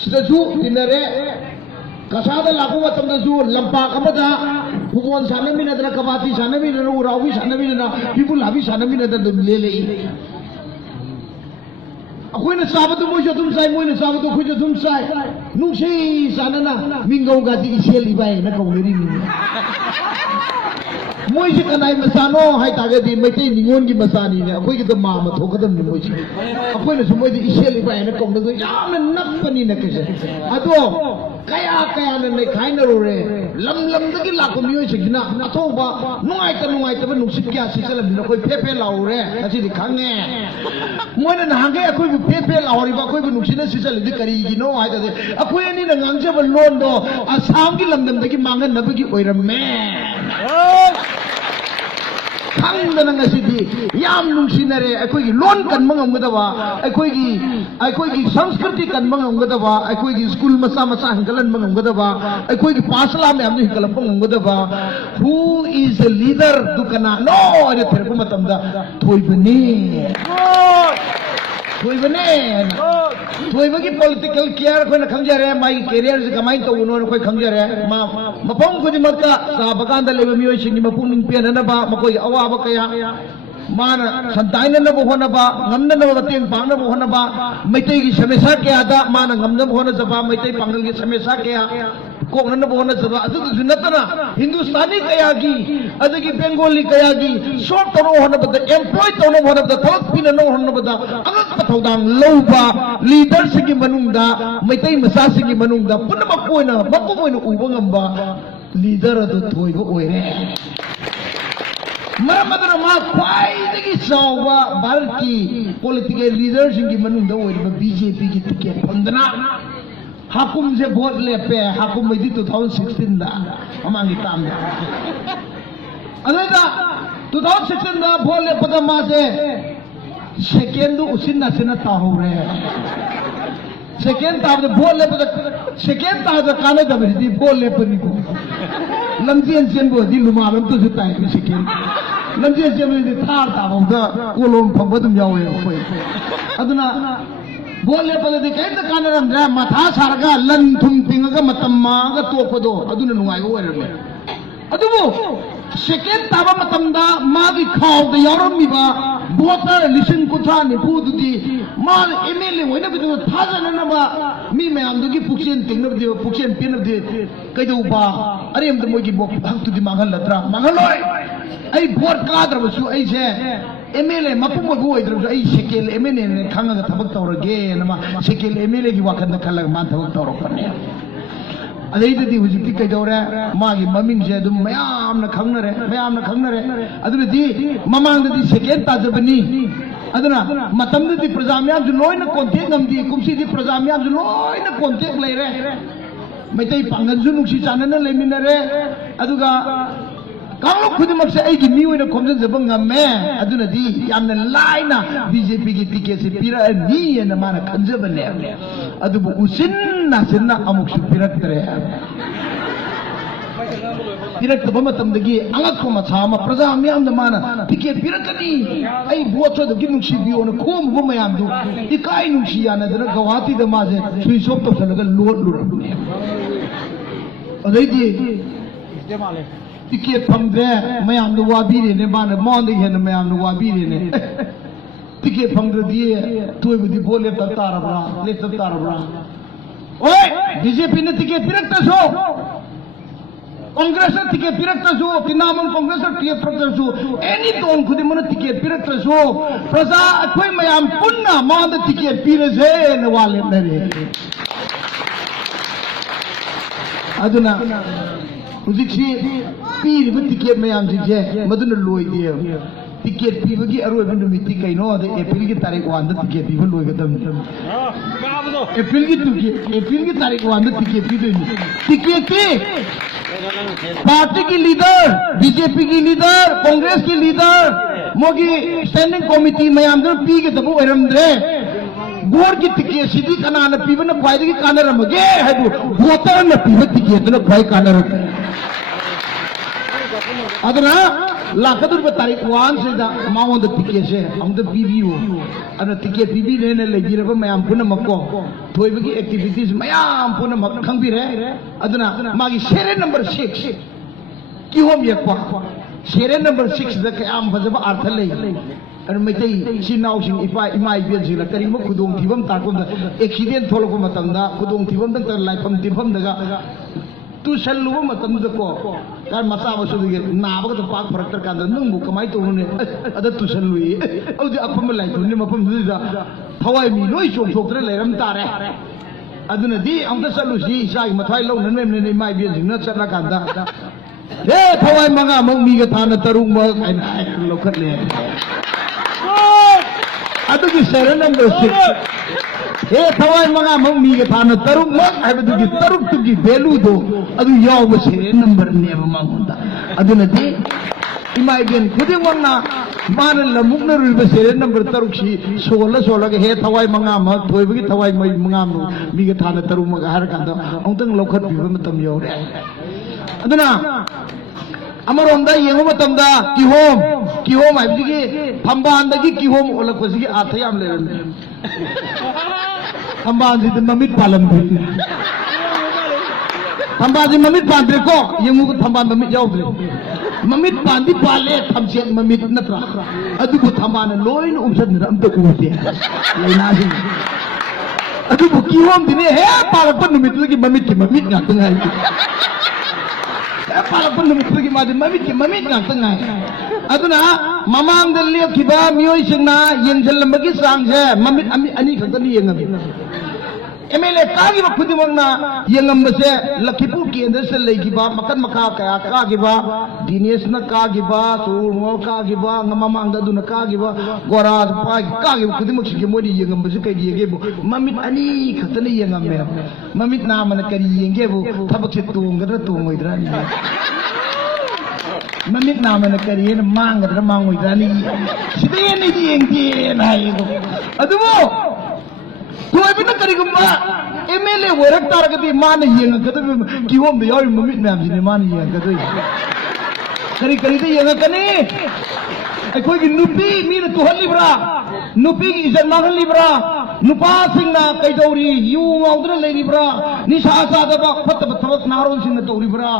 सिदसु दिनरे कसादा लागू मतमदसु लंपाक अमदा football सानमिनदना कबाती सानमिनदना उरावी सानमिनदना people हाबी सानमिनदना लेले अखोइना चाबदु मोइसु दुम साइ मोइना चाबदु खुइसु दुम साइ नुंसि सानना मिंगौ गाति इसेलि बाय ना कौलेरि नि मोइसे कनाइ मसानो हाइ तागदि मैतै निंगोन की मसानी ने अखोइ की मा मा थोकदम नि मोइसे अखोइना सु मोइदि इसेलि बाय ना कौदगु यामना नक्पनि न केसे अदो कया कया ने खाइना रोरे लम लम दगी लाको मियोइ सिगिना अथोबा नुंगाइ तब नुसित क्या सिसलम नि अखोइ फेफे लाउरे असिदि खांगे मोइना नहागे अखोइ फेफे लाउरिबा अखोइ नुसिना सिसलदि करिगिनो हाइदे अखोइ अनि न ngangjaba लोन दो असम की लमदम दगी मांगन नबगी ओइरमे खांदना ngasiदी याम नुंसिनरे अखोइगी लोन कनबा ngamgadawa अखोइगी संस्कृति कनबा ngamgadawa अखोइगी स्कूल मसा मसा हंगलनबा ngamgadawa अखोइगी पासला में हमने हंगलनबा ngamgadawa who is a leader दुकना नो अरे थेरबा मतमदा थोइबने थोइबगी पॉलिटिकल केयर कोन खंगजरे माई कैरियर से कमाई तो उनो कोई खंगजरे मफम खुदिमक्ता साबकांद लेबा मियोय सिंगी मपुंग पेननबा मकोई अवाबा कया माना संताइननबा होनबा ngamnanaba mateng pangnaba honaba maitai gi समस्या kya da माना ngamnaba honajaba maitai pangal gi समस्या kya कोकननबा honajaba adu junatana हिंदुस्तानी कया की अदगी बेंगोली कया की शॉर्ट तनो होनबदा एम्प्लॉय तनो होनबदा थलक पिननो होनबदा अगत पथौदांग लौबा लीडर सिंगी मनुंगदा मैतै मसा सिंगी मनुंगदा पुनमक कोइना मक्को कोइना उबा ngamba लीडर अदु थोइबो ओइरे मरमदना मा ख्वाइदगी चावबा भारत की पॉलिटिकल लीडर सिंगी मनुंगदा ओइबा बीजेपी की टिकट फंदना हाकुम से वोट लेपे हाकुम में 2016 दा हमांगी ताम अलेदा 2016 दा वोट लेपदा मा से सेकेंड उसिन नसिना ताहुरे सेकेंड ताब वोट लेपदा सेकेंड ताब काने दबरी वोट लेपनी को लमजियन चेंबो दि लुमालम तो जुताई सेकेंड लमजियन चेंबो दि थार ताबदा कोलोम फंबदम यावे कोई अदुना बोले पदे कई कानरमद्रे मथा सारगा लन थुम तिंगगा मतम मागा तोपदो अदुना नुंगाई ओइरमे अदुबो सेकेंड ताबा मतमदा मागी खावद यारमिबा वोटर लिसन कुथा निपुदुदी मा एमएलए होइना बिदु थाजननबा मी मयामदुगी पुक्सेन तिंगनबदि पुक्सेन पेनबदि कइदौबा अरेमद मोगी बो हक्तुदि मांगलद्रा मांगलोय आई वोट काद्रबसु अइसे एमएलए मपुम मगु ओइद्रबसु आई सेकेल एमएलए ने खांगा थबक तौरगे नमा सेकेल एमएलए की वाखन खलग मान थबक तौरकने अदैदि हुजिति कइदौरे मागी ममिंग से दुम मयामना खंगनरे अदुदि ममांगदि सेकेंड ताजबनी अदुना मतमदि प्रजा म्याम जु लोइना कॉन्टेक्ट नमदि कुमसीदि प्रजा म्याम जु लोइना कॉन्टेक्ट लेरे मैतै पांगन जु नुक्सी चानना लेमिनरे अदुगा कांगलो खुदिमक से एगी मी ओइना खोमजन जब ngame अदुनदि यामना लाइना बीजेपी की टिकेट से पिरा नि एना माना खंजबने अदुबु उसिन नासिना अमुक पिरक्तरे पिरक्तब मतमदगी अंगक मछामा प्रजा म्याम माना टिकेट पिरकनी आई वोट सो दगी नुक्सी बियोन खोम बो मयाम दु इकाई नुक्सी याना दर गवाती द माजे स्विच ऑफ तो सलग लोड लुरने अदैदि टिकेट फंगदे मयाम दु वाबीरे ने माना मोंदे हेन मयाम दु वाबीरे ने टिकेट फंगदि तोयबदि बोले तारबरा ले तारबरा ओए बीजेपी ने टिकेट पिरक्तसो कांग्रेस टिकेट पिरक्तसो तिनामन कांग्रेस टिकेट पिरक्तसो एनी तोन खुदि मन टिकेट पिरक्तसो प्रजा अखोय मयाम पुन्ना मांद टिकेट पिरजे न वाले नरे अदुना हुजिछि पीरिब टिकेट मयाम जिजे मदुन लोइदे टिकेट पीबगी अरोय नुमिति कइनो दे एप्रिल की तारीख 1 द टिकेट पीब लोइगदम एप्रिल की तारीख 1 द टिकेट पीदोइनि टिकेट की पार्टी की लीडर बीजेपी की लीडर कांग्रेस की लीडर मोगी स्टैंडिंग कमिटी मयाम दर पीगे दबो ओरमद्रे बोर्ड की टिकेट सिदी कनाना पीबना ख्वाइदगी कानरमगे हाइबु वोटर न पीब टिकेट न ख्वाइ कानर अदना लाखदुर तारीख 1 से माओ टिकेट से पीबीओ टिकेट पीबीने लेबीरब मैम पुनमको थोइबगी एक्टिविटीज मैम पुनमक खंगबिरे अदुना मागी सीरियल नंबर 6 किहोम यकपा सीरियल नंबर 6 दा कयाम फजब अर्थ ले मैतई चिनाउसिंग इपा इमा इबेजिंग करीम खुदोंग थिबम ताकोम एक्सीडेंट थोलको मतमदा खुदोंग थिबम दंग लाइफम दिफम दगा तुसल्लुब मतमदको कार मचा मसुदगे नाबग तो पाक फरक्तर कांद नंगबु कमाई तोने अद तुसल्लुई औदि अफम लाइफुनि मफम दुदा थवाई मी लोई चोंथोक्त्र लेरम तारे अदुनदी अंग सल्लुसी इसाई मथाई लौ नन मेम ने माई बिजिंग न चला कांदा हे थवाई मंगा मग मीगा थाना तरुंग मग आइना लोखत ले अदुगी सीरियल नंबर 6 हे थवाई मंगा मग मीगा थाना तरुंग मग हाइबदुगी तरुक तुगी वैल्यू दो अदु याव सीरियल नंबर ने मंगुंदा अदुनदी इमाई बेन खुदिंग मंगना मान लमुकना रुइब सीरियल नंबर तरुक सी सोला के हे थवाई मंगा मग थोइबगी थवाई मई मंगा मीगा थाना तरुंग मग हार कांदा औतंग लोखत बिब मतम योरे अदुना अमरोंदा येंगो मतमदा किहोम हाइबदिगी फंबानदगी किहोम ओलकपसिगी अर्थ याम लेरमे फंबानजी ममित पालन भेटने फंबाजी ममित पांद्रेको येंगो फंबान ममित याउद्रे ममित पांदी पाले थमसेन ममित नत्रा अदुबु थंबान लोइन उमसदन अमत उते लेनाजी अदुबु किहोम दिने हे पालपन नुमितगी ममित की ममित ngatengai पालपन नुमितगी मादि ममित की ममित ngatengai अदुना ममांग लेखिबा मियोय सिंगना येंजलमगी सांगसे ममित अनि खतनी येंगबि एमएलए कागिबा खुदिमंगना येंगमसे लखीपुर केंद्र से लेगिबा मकन मखा कया कागिबा दिनेश न कागिबा सुमो कागिबा ngamaंग दुना कागिबा गोरा पा कागिबा खुदिमक्सिगे मोदि येंगमसे कई येगेबो ममित अनि खतनी येंगमे ममित नामन करी येंगेबो थबक से तोंगदरा तोंगोइदरा नि ममित नामन करी न मांगदरा मांगोइदरा नि सिदे नि येंगे नाइबो अदुबो थोइबना करिगुम्बा एमएलए वरक तारगदि मान येंगकदब किहोम द यारि ममित नामजिने मान येंगकदoi करी दे येंगकनी अखोइगी नुपी मीन तुहलिब्रा नुपी की इज्जत मांगलिब्रा नुपा सिंगना कैदौरी यू माउद्र लेरिब्रा निशा सादबा फतब थबक नारोन सिंग तौरिब्रा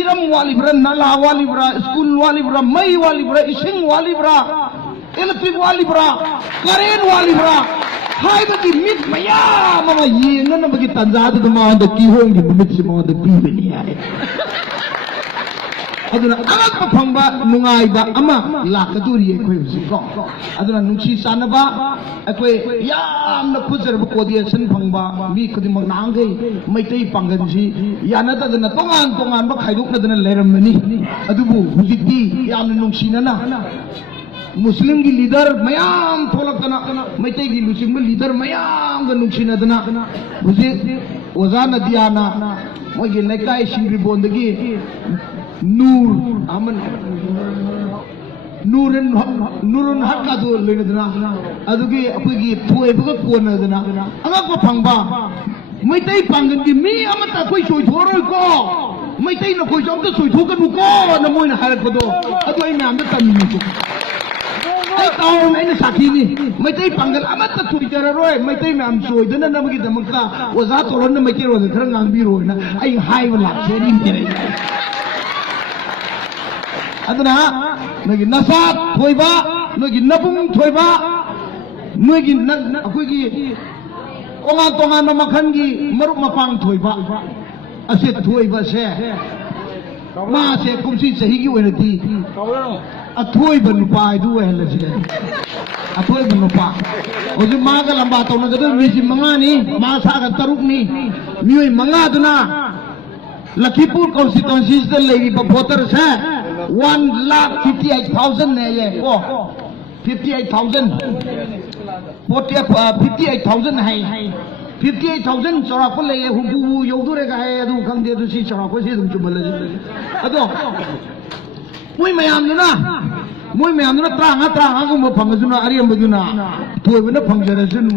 इरम वालिब्रा नला वालिब्रा स्कूल वालिब्रा मई वालिब्रा इसिंग वालिब्रा इलेक्ट्रिक वालिब्रा करेंट वालिब्रा हाइबदी मिट मयाम अमा येंगनबगी तंजाद माद किहोंगी मिट से माद पीबनी है अदुना अगक फंगबा नुंगाइबा अमा लाकदुरी अखोय हुसिको अदुना नुंसी सानबा अखोय यामना फुजरब कोडिएशन फंगबा मी खुदिमक नांगै मैतै पांगनजी यानददना तोंगान बा खाइदोकनदना लेरमनी अदुबु हुजिकदी यामना नुंसीनना मुस्लिम की लीडर मयाम थोलकना मैतै की मुस्लिम लीडर मयाम ग नुंसिनदना हुजे ओजा नदियाना मोगे लेकाय सिंग्री बोंदगी नूर अमन नूरन हक्का दो लेनदना अदुगी अखोगी थोइबग कोनदना अंगक फंगबा मैतै पांगन की मी अमता कोई सोइथोरोय को मैतै न कोई जमत सोइथोकनु को न मोइन हारकदो अदु आई नाम तन्निको आई ताऊ मैंने साथी नहीं मैतै पांगल अमत तुइजररोय मैतै मैम सोइदना नमगी दमका ओजा तोरन मैतै रोज खर ngangbirona आई हाइब लाक्सेरी मेरे अदुना नोगी नसा थोइबा नोगी नबुंग थोइबा नोगी अखोगी तोंगान मखनगी मरुप मपांग थोइबा असे थोइबा से मासे कुमसी सहीगी ओइनती अथोइबा नुपा इदु ओहलसे अथोइबा नुपा ओजु मागा लंबा तौनगदो मिसि मंगानी मा सागा तरुकनी मियोय मंगा दुना लखीपुर कॉन्स्टिट्यूएंसी से लेरिबा वोटर्स है 1,58,000 ने ये को 58,000 58,000 है 58,000 चौरा को ले हुबु योदुरेगा है अदु खंगदे अदु सी चौरा को से दुम चुमल अदो मोय मयामना त्रांगा गुम फंगजुना अरियमबजुना थोइबना फंगजरसनु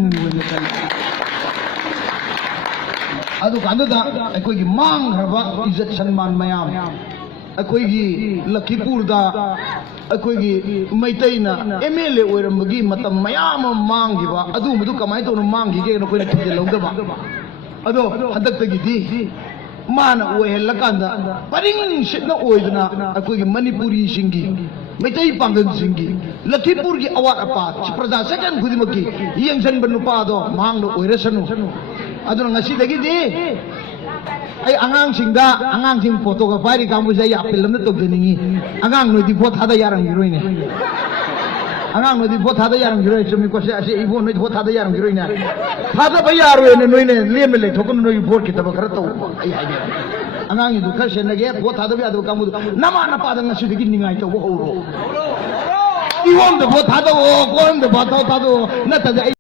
अदु कांददा अखोगी मांगरबा इज्जत सन्मान मयाम ꯑꯩꯈꯣꯏꯒꯤ ꯂꯛꯈꯤꯄꯨꯔꯗ ꯑꯩꯈꯣꯏꯒꯤ ꯃꯩꯇꯩꯅ MLA ꯑꯣꯏꯔꯝꯕꯒꯤ ꯃꯇꯝ ꯃꯌꯥꯝ ꯑꯃ ꯃꯥꯡꯈꯤꯕ ꯑꯗꯨꯒꯨꯝꯕꯗꯨ ꯀꯃꯥꯏꯅ ꯇꯧꯅ ꯃꯥꯡꯈꯤꯒꯦꯅ ꯑꯩꯈꯣꯏꯅ ꯊꯤꯖꯤꯜꯍꯧꯗꯕ ꯑꯗꯣ ꯍꯟꯗꯛꯇꯒꯤꯗꯤ ꯃꯥꯅ ꯑꯣꯏꯍꯜꯂꯀꯥꯟꯗ ꯄꯔꯤꯡ ꯁꯤꯠꯅ ꯑꯣꯏꯗꯅ ꯑꯩꯈꯣꯏꯒꯤ ꯃꯅꯤꯄꯨꯔꯤꯁꯤꯡꯒꯤ ꯃꯩꯇꯩ ꯄꯥꯡꯒꯜꯁꯤꯡꯒꯤ ꯂꯛꯈꯤꯄꯨꯔꯒꯤ ꯑꯋꯥꯠ ꯑꯄꯥ ꯄ꯭ꯔꯖꯥ ꯁꯦꯀꯦꯟ ꯈꯨꯗꯤꯡꯃꯛꯀꯤ ꯌꯦꯡꯁꯤꯟꯕ ꯅꯨꯄꯥꯗꯣ ꯃꯍꯥꯛꯅ ꯑꯣꯏꯔꯁꯅꯨ ꯑꯗꯨꯅ ꯉꯁꯤꯗꯒꯤꯗꯤ ꯑꯩ ꯑꯉꯥꯡꯁꯤꯡ ꯐꯣꯇꯣꯒ ꯄꯥꯏꯔꯤ ꯀꯥꯡꯕꯨꯁꯦ ꯑꯩ ꯑꯄꯤꯜ ꯑꯃ ꯇꯧꯖꯅꯤꯡꯉꯤ ꯑꯉꯥꯡ ꯅꯣꯏꯗꯤ ꯚꯣꯠ ꯊꯥꯗ ꯌꯥꯔꯝꯈꯤꯔꯣꯏꯅꯦ ꯑꯉꯥꯡ ꯅꯣꯏꯗꯤ ꯚꯣꯠ ꯊꯥꯗ ꯌꯥꯔꯝꯈꯤꯔꯣꯏ ꯆꯨꯝꯃꯤꯀꯣ ꯑꯁꯤ ꯏꯕꯣ ꯅꯣꯏꯗꯤ ꯚꯣꯠ ꯊꯥꯗ ꯌꯥꯔꯝꯈꯤꯔꯣꯏꯅꯦ ꯊꯥꯗꯕ ꯌꯥꯔꯣꯏꯅꯦ ꯅꯣꯏꯅꯦ ꯂꯦꯝꯅ ꯂꯩꯊꯣꯛꯀꯅꯨ ꯅꯣꯏꯒꯤ ꯚꯣꯠꯀꯤ ꯊꯕꯛ ꯈꯔ ꯇꯧ ꯑꯩ ꯍꯥꯏꯒꯦ ꯑꯉꯥꯡꯒꯤꯗꯨ ꯈꯔ ꯁꯦꯟꯅꯒꯦ ꯚꯣꯠ ꯊꯥꯗꯕ ꯌꯥꯗꯕ ꯀꯥꯡꯕꯨꯗꯨ ꯅꯃꯥ ꯅꯄꯥꯗ ꯉꯁꯤꯗꯒꯤ ꯅꯤꯡꯉꯥꯏ ꯇꯧꯕ ꯍꯧꯔꯣ ꯏꯋꯣꯝꯗ ꯚꯣꯠ ꯊꯥꯗꯣꯛꯑꯣ ꯀꯣꯔꯝꯗ ꯚꯣꯠ ꯊꯥꯗꯣꯛꯑꯣ ꯅꯠꯇ꯭ꯔꯗꯤ